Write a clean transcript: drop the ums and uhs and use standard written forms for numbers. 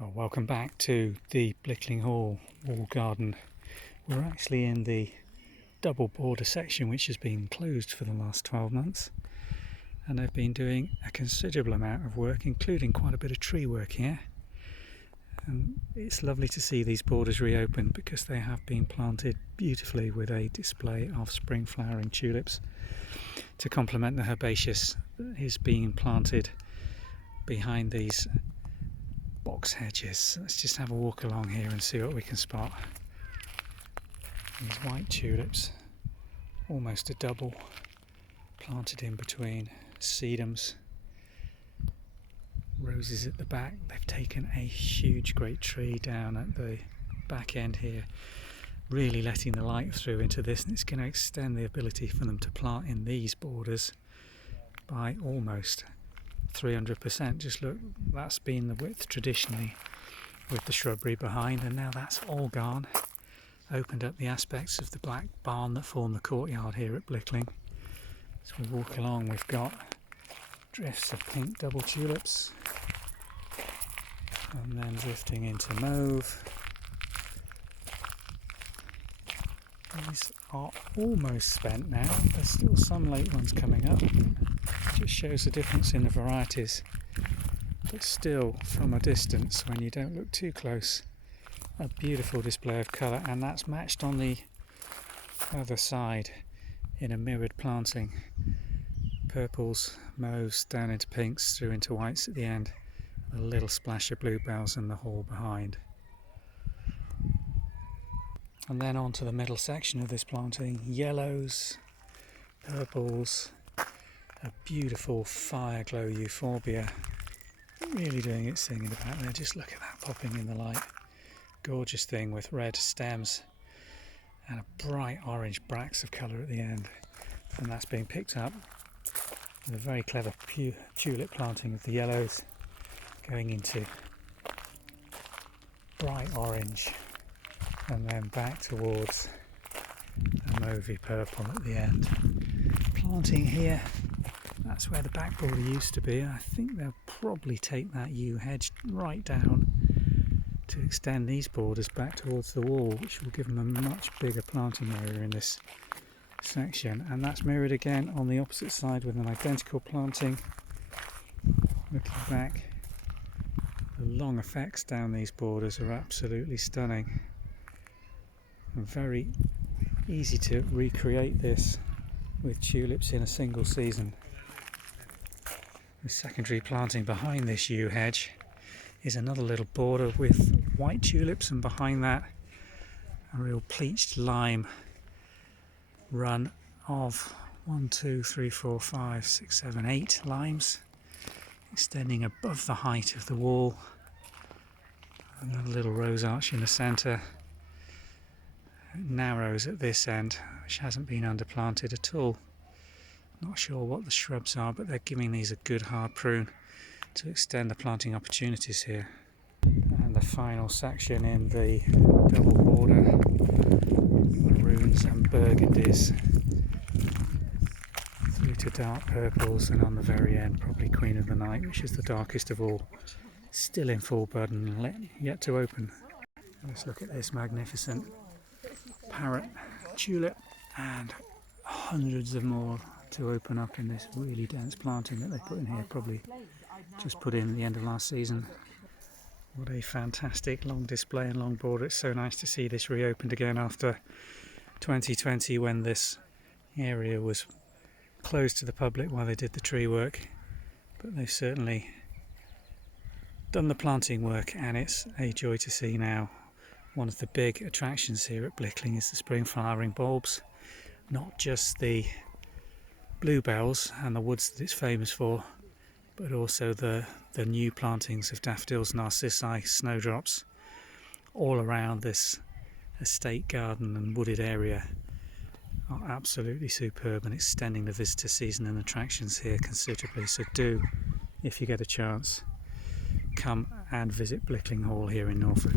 Well, welcome back to the Blickling Hall wall garden. We're actually in the double border section, which has been closed for the last 12 months, and they've been doing a considerable amount of work, including quite a bit of tree work here. And it's lovely to see these borders reopened because they have been planted beautifully with a display of spring flowering tulips to complement the herbaceous that is being planted behind these box hedges. Let's just have a walk along here and see what we can spot. These white tulips, almost a double, planted in between sedums. Roses at the back. They've taken a huge great tree down at the back end here, really letting the light through into this, and it's going to extend the ability for them to plant in these borders by almost 300%. Just look, that's been the width traditionally with the shrubbery behind, and now that's all gone. Opened up the aspects of the black barn that form the courtyard here at Blickling. As we walk along, we've got drifts of pink double tulips, and then drifting into mauve. These are almost spent now. There's still some late ones coming up. Just shows the difference in the varieties, but still from a distance, when you don't look too close, a beautiful display of colour. And that's matched on the other side in a mirrored planting. Purples, mauves down into pinks, through into whites at the end, a little splash of bluebells in the hall behind. And then on to the middle section of this planting, yellows, purples, a beautiful fire glow euphorbia, really doing its thing in the back there. Just look at that popping in the light. Gorgeous thing with red stems and a bright orange bracts of colour at the end. And that's being picked up with a very clever tulip planting of the yellows going into bright orange, and then back towards a mauvey purple at the end. Planting here, that's where the back border used to be. I think they'll probably take that yew hedge right down to extend these borders back towards the wall, which will give them a much bigger planting area in this section. And that's mirrored again on the opposite side with an identical planting. Looking back, the long effects down these borders are absolutely stunning, and very easy to recreate this with tulips in a single season. The secondary planting behind this yew hedge is another little border with white tulips, and behind that a real pleached lime run of 8 limes extending above the height of the wall. Another little rose arch in the centre. It narrows at this end, which hasn't been underplanted at all. Not sure what the shrubs are, but they're giving these a good hard prune to extend the planting opportunities here. And the final section in the double border, maroons and burgundies through to dark purples, and on the very end probably Queen of the Night, which is the darkest of all, still in full bud and yet to open. Let's look at this magnificent Parrot Tulip, and hundreds of more to open up in this really dense planting that they put in here, probably just put in at the end of last season. What a fantastic long display and long border. It's so nice to see this reopened again after 2020, when this area was closed to the public while they did the tree work. But they've certainly done the planting work, and it's a joy to see now. One of the big attractions here at Blickling is the spring flowering bulbs, not just the bluebells and the woods that it's famous for, but also the new plantings of daffodils, narcissi, snowdrops all around this estate garden and wooded area are absolutely superb, and extending the visitor season and attractions here considerably. So do, if you get a chance, come and visit Blickling Hall here in Norfolk.